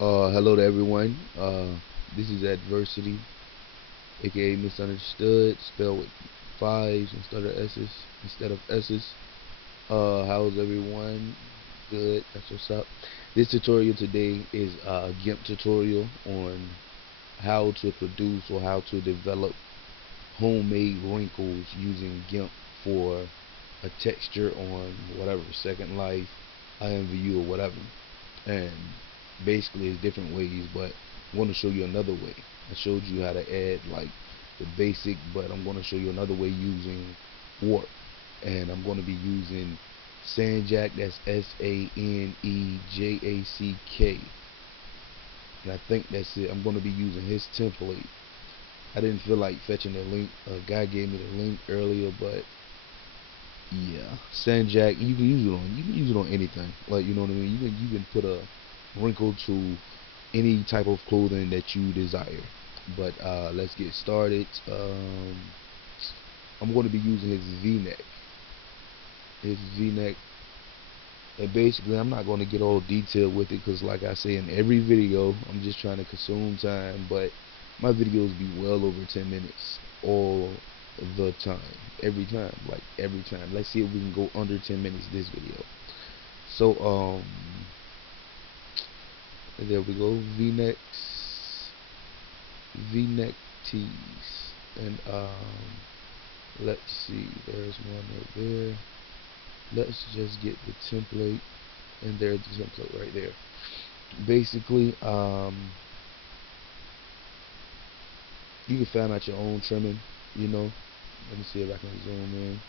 Hello to everyone. This is Adversity, aka Misunderstood, spelled with fives instead of S's. How's everyone? Good. That's what's up. This tutorial today is a GIMP tutorial on how to produce or how to develop homemade wrinkles using GIMP for a texture on whatever Second Life, IMVU, or whatever. And basically it's different ways, but I'm going to show you another way. I showed you how to add like the basic, but I'm going to show you another way using warp. And I'm going to be using Sanjack, that's Sanejack, and I think that's it. I'm going to be using his template. I didn't feel like fetching the link. A guy gave me the link earlier, but yeah, Sanjack, you can use it on anything. Like, you know what I mean. You can put a wrinkle to any type of clothing that you desire. But let's get started. I'm going to be using his V-neck. His V-neck, and basically I'm not going to get all detailed with it because, like I say in every video, I'm just trying to consume time. But my videos be well over 10 minutes all the time, every time, like every time. Let's see if we can go under 10 minutes this video. So there we go. V-neck tees, and let's see, there's one right there. Let's just get the template, and there's the template right there. Basically, you can find out your own trimming, you know. Let me see if I can zoom in.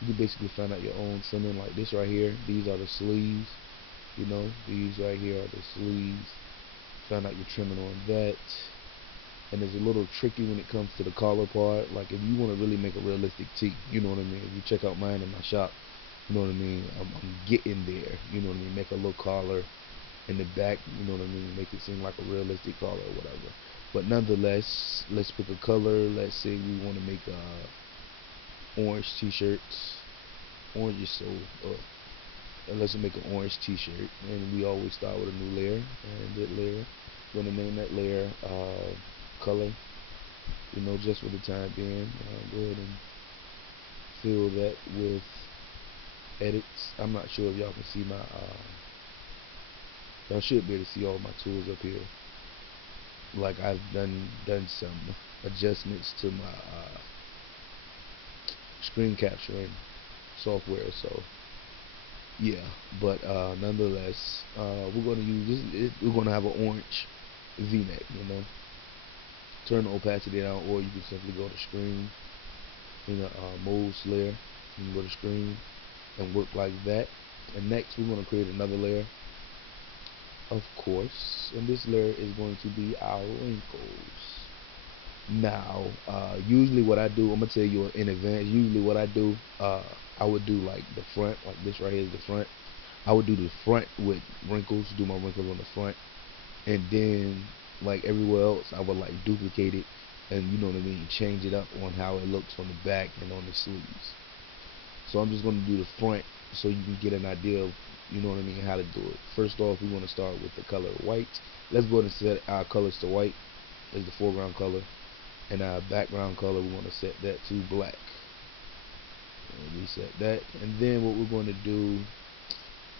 You can basically find out your own trimming, like this right here. These are the sleeves, you know. These right here are the sleeves. Find out your trimming on that. And it's a little tricky when it comes to the collar part. Like if you want to really make a realistic tee, you know what I mean. If you check out mine in my shop, you know what I mean. I'm getting there, you know what I mean. Make a little collar in the back, you know what I mean. Make it seem like a realistic collar or whatever. But nonetheless, let's pick a color. Let's say we want to make orange t-shirts. Orange is so. And let's make an orange t-shirt, and we always start with a new layer. And that layer, we're gonna name that layer color, you know, just for the time being. Go ahead and fill that with edits. I'm not sure if y'all can see my y'all should be able to see all my tools up here. Like I've done some adjustments to my screen capturing software, so yeah. But nonetheless, we're going to use this. We're going to have an orange V-neck, you know. Turn the opacity down, or you can simply go to screen in the modes layer. You can go to screen and work like that. And next, we're going to create another layer, of course. And this layer is going to be our wrinkles. Now, usually what I do, I'm gonna tell you in advance. Usually what I do, I would do like the front, like this right here is the front. I would do the front with wrinkles, do my wrinkles on the front, and then like everywhere else, I would like duplicate it, and you know what I mean, change it up on how it looks on the back and on the sleeves. So I'm just gonna do the front so you can get an idea of, you know what I mean, how to do it. First off, we want to start with the color white. Let's go ahead and set our colors to white as the foreground color, and our background color we want to set that to black. Reset that, and then what we're going to do,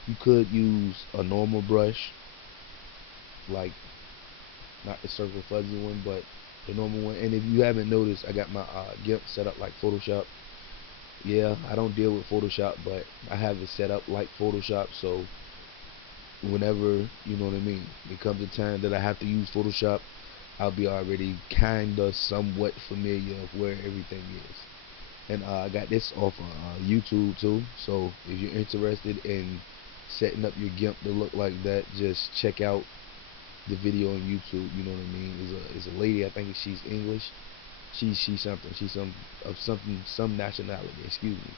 you could use a normal brush, like not the circle fuzzy one, but the normal one. And if you haven't noticed, I got my GIMP set up like Photoshop. Yeah, I don't deal with Photoshop, but I have it set up like Photoshop, so whenever, you know what I mean, it comes a time that I have to use Photoshop, I'll be already kinda somewhat familiar of where everything is. And I got this off of YouTube too. So if you're interested in setting up your GIMP to look like that, just check out the video on YouTube. You know what I mean? Is a lady. I think she's English. She's something. She's some nationality. Excuse me.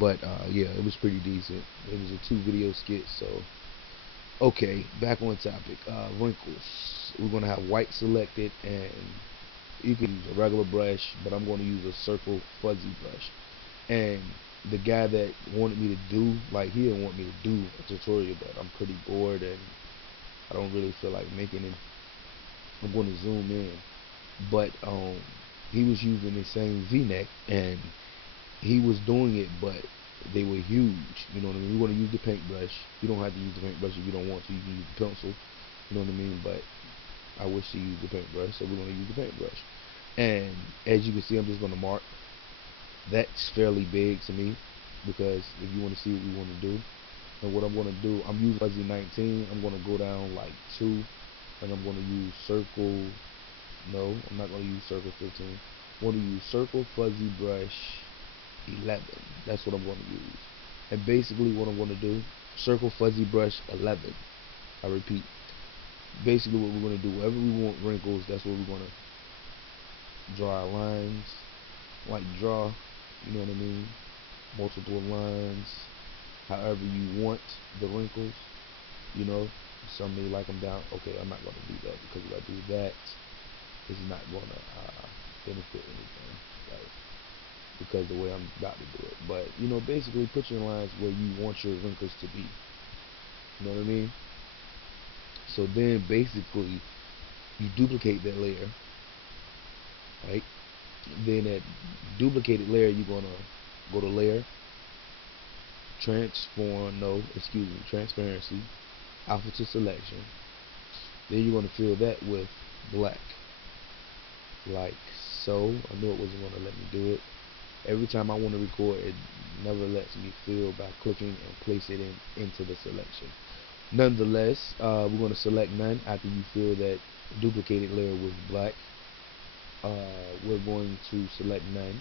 But yeah, it was pretty decent. It was a 2 video skit. So okay, back on topic. Wrinkles. We're gonna have white selected, and you can use a regular brush, but I'm going to use a circle fuzzy brush. And the guy that wanted me to do, like, he didn't want me to do a tutorial, but I'm pretty bored, and I don't really feel like making it. I'm going to zoom in, but he was using the same V-neck, and he was doing it, but they were huge. You know what I mean? You want to use the paintbrush. You don't have to use the paintbrush if you don't want to. You can use the pencil. You know what I mean? But I wish to use the paintbrush, so we're going to use the paintbrush. And as you can see, I'm just going to mark. That's fairly big to me, because if you want to see what we want to do, and what I'm going to do, I'm using fuzzy 19. I'm going to go down like 2, and I'm going to use circle. No, I'm not going to use circle 15. I'm going to use circle fuzzy brush 11. That's what I'm going to use. And basically what I'm going to do, circle fuzzy brush 11. I repeat. Basically what we're going to do, wherever we want wrinkles, that's what we're going to draw our lines. Like draw, you know what I mean? Multiple lines, however you want the wrinkles, you know. Some may like them down. Okay, I'm not going to do that, because if I do that, it's not going to benefit anything, right? Because the way I'm about to do it. But, you know, basically put your lines where you want your wrinkles to be. You know what I mean? So then basically you duplicate that layer, right? Then that duplicated layer, you're going to go to layer, transparency, alpha to selection. Then you're going to fill that with black, like so. I knew it wasn't going to let me do it. Every time I want to record, it never lets me fill by clicking and place it into the selection. Nonetheless, we're going to select none after you fill that duplicated layer with black. We're going to select none.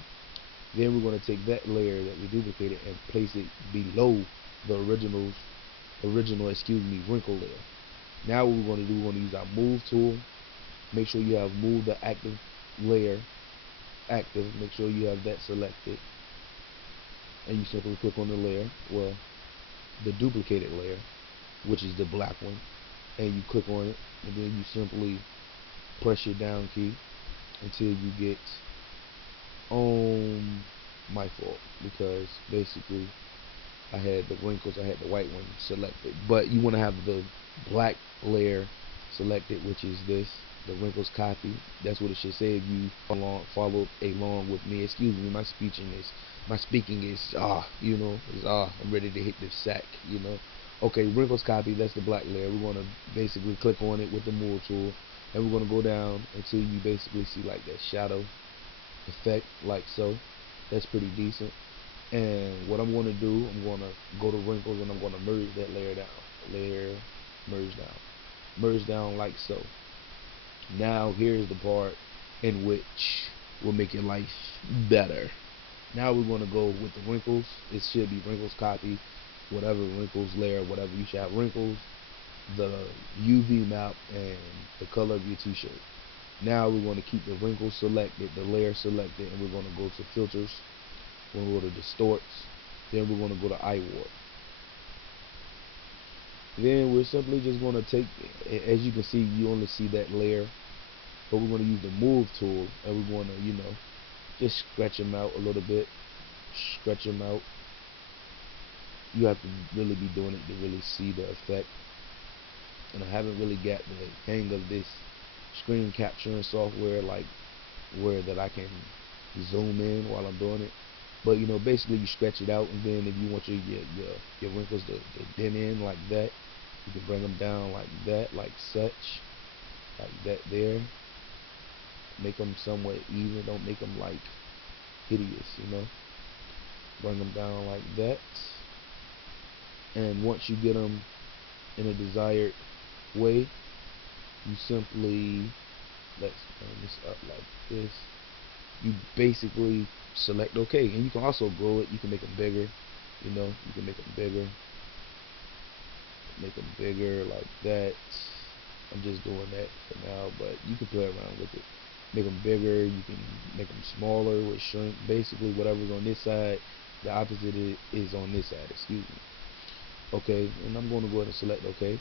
Then we're going to take that layer that we duplicated and place it below the original wrinkle layer. Now what we're going to do, we're going to use our move tool. Make sure you have move the active layer active. Make sure you have that selected, and you simply click on the layer, well, the duplicated layer, which is the black one, and you click on it, and then you simply press your down key until you get my fault, because basically I had the wrinkles, I had the white one selected, but you want to have the black layer selected, which is this, the wrinkles copy. That's what it should say if you followed along with me. Excuse me, my speaking is you know, is I'm ready to hit this sack, you know. Okay, wrinkles copy, that's the black layer. We're gonna basically click on it with the move tool, and we're gonna go down until you basically see like that shadow effect, like so. That's pretty decent. And what I'm going to do, I'm going to go to wrinkles, and I'm going to merge that layer down. Layer, merge down like so. Now here's the part in which will make your life better. Now we're going to go with the wrinkles. It should be wrinkles copy, whatever wrinkles layer, whatever. You should have wrinkles, the UV map, and the color of your t-shirt. Now we're going to keep the wrinkles selected, the layer selected, and we're going to go to filters. We're going to go to distorts. Then we're going to go to eye warp. Then we're simply just going to take, as you can see, you only see that layer, but we're going to use the move tool, and we're going to, you know, just scratch them out a little bit. Stretch them out. You have to really be doing it to really see the effect. And I haven't really got the hang of this screen capturing software, like where that I can zoom in while I'm doing it. But you know, basically you stretch it out, and then if you want your wrinkles to dent in like that, you can bring them down like that, like such, like that there. Make them somewhat even. Don't make them like hideous, you know. Bring them down like that. And once you get them in a desired way, you simply, let's turn this up like this. You basically select OK, and you can also grow it. You can make them bigger, you know. You can make them bigger like that. I'm just doing that for now, but you can play around with it. Make them bigger. You can make them smaller with shrink. Basically, whatever's on this side, the opposite is on this side. Excuse me. Okay, and I'm going to go ahead and select OK.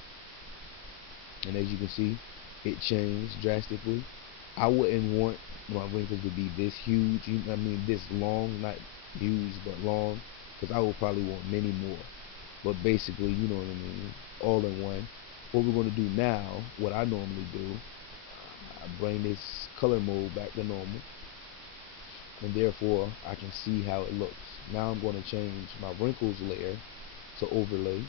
And as you can see, it changed drastically. I wouldn't want my wrinkles to be this huge. I mean, this long, not huge, but long, because I would probably want many more. But basically, you know what I mean, all in one. What we're going to do now, what I normally do, I bring this color mode back to normal, and therefore I can see how it looks. Now I'm going to change my wrinkles layer to overlay,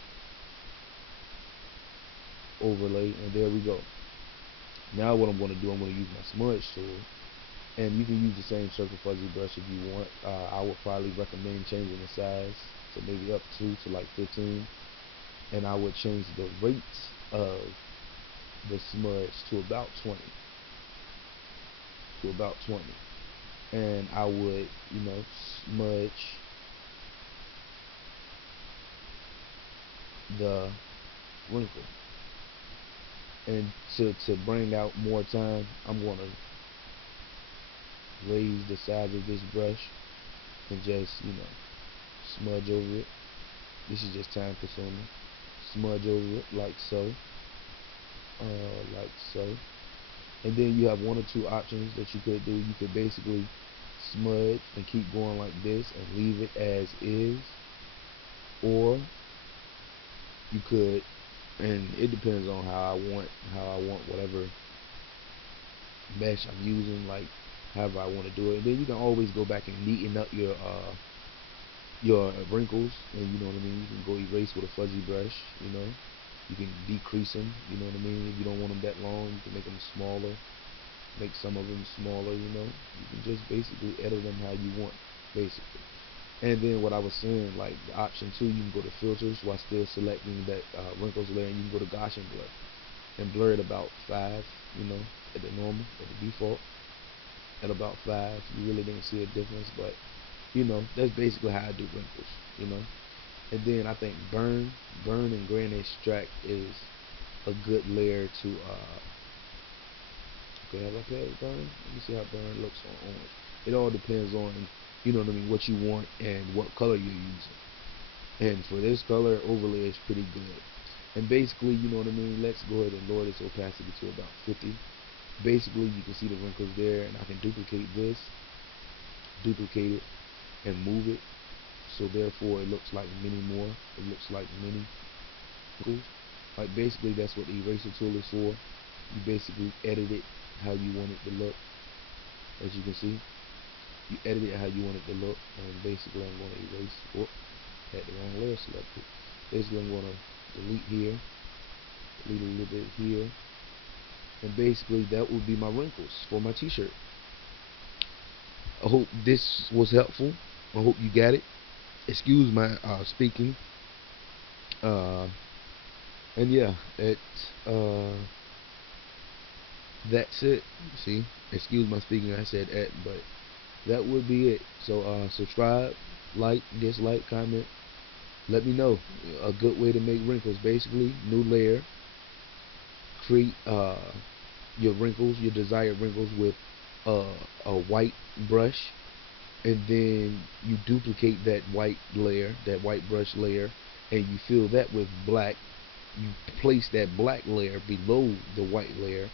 overlay, and there we go. Now what I'm going to do, I'm going to use my smudge tool, and you can use the same circle fuzzy brush if you want. I would probably recommend changing the size to maybe up to like 15, and I would change the rate of the smudge to about 20, to about 20, and I would, smudge the wrinkle. And to bring out more time, I'm going to raise the size of this brush and just, smudge over it. This is just time consuming. Smudge over it like so, like so. And then you have one or two options that you could do. You could basically smudge and keep going like this and leave it as is, or you could, and it depends on how I want whatever mesh I'm using, like however I want to do it. And then you can always go back and neaten up your wrinkles, and you know what I mean. You can go erase with a fuzzy brush, You can decrease them, you know what I mean. If you don't want them that long, you can make them smaller. Make some of them smaller, You can just basically edit them how you want, basically. And then what I was saying, like the option two, you can go to filters while still selecting that wrinkles layer, and you can go to Gaussian blur and blur it about 5, at the normal, at the default, at about 5. You really didn't see a difference, but that's basically how I do wrinkles, you know. And then I think burn and grain extract is a good layer to okay, have I said burn? Let me see how burn looks on orange. It all depends on, you know what I mean, what you want and what color you're using. And for this color, overlay is pretty good. And basically, you know what I mean, let's go ahead and lower this opacity to about 50. Basically, you can see the wrinkles there, and I can duplicate this, duplicate it, and move it. So therefore, it looks like many more. It looks like many wrinkles. Like basically, that's what the eraser tool is for. You basically edit it how you want it to look. As you can see, you edit it how you want it to look. And basically, I'm going to erase. Oh, had the wrong layer selected. Basically, I'm going to delete here, delete a little bit here, and basically that would be my wrinkles for my t-shirt. I hope this was helpful. I hope you got it. Excuse my speaking. Uh, and yeah, uh, that's it. See, excuse my speaking. I said it, but that would be it. So subscribe, like, dislike, comment. Let me know a good way to make wrinkles. Basically, new layer. Create your wrinkles, your desired wrinkles with a white brush, and then you duplicate that white layer, that white brush layer, and you fill that with black. You place that black layer below the white layer,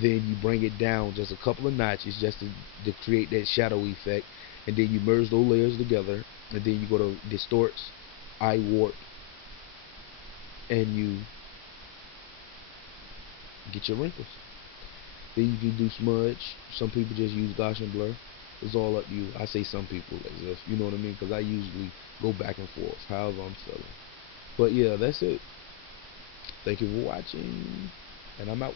then you bring it down just a couple of notches just to create that shadow effect, and then you merge those layers together, and then you go to distorts, eye warp, and you get your wrinkles. Then you can do smudge. Some people just use Gaussian blur. It's all up to you. I say some people as if, you know what I mean? Because I usually go back and forth, however I'm feeling. But yeah, that's it. Thank you for watching, and I'm out.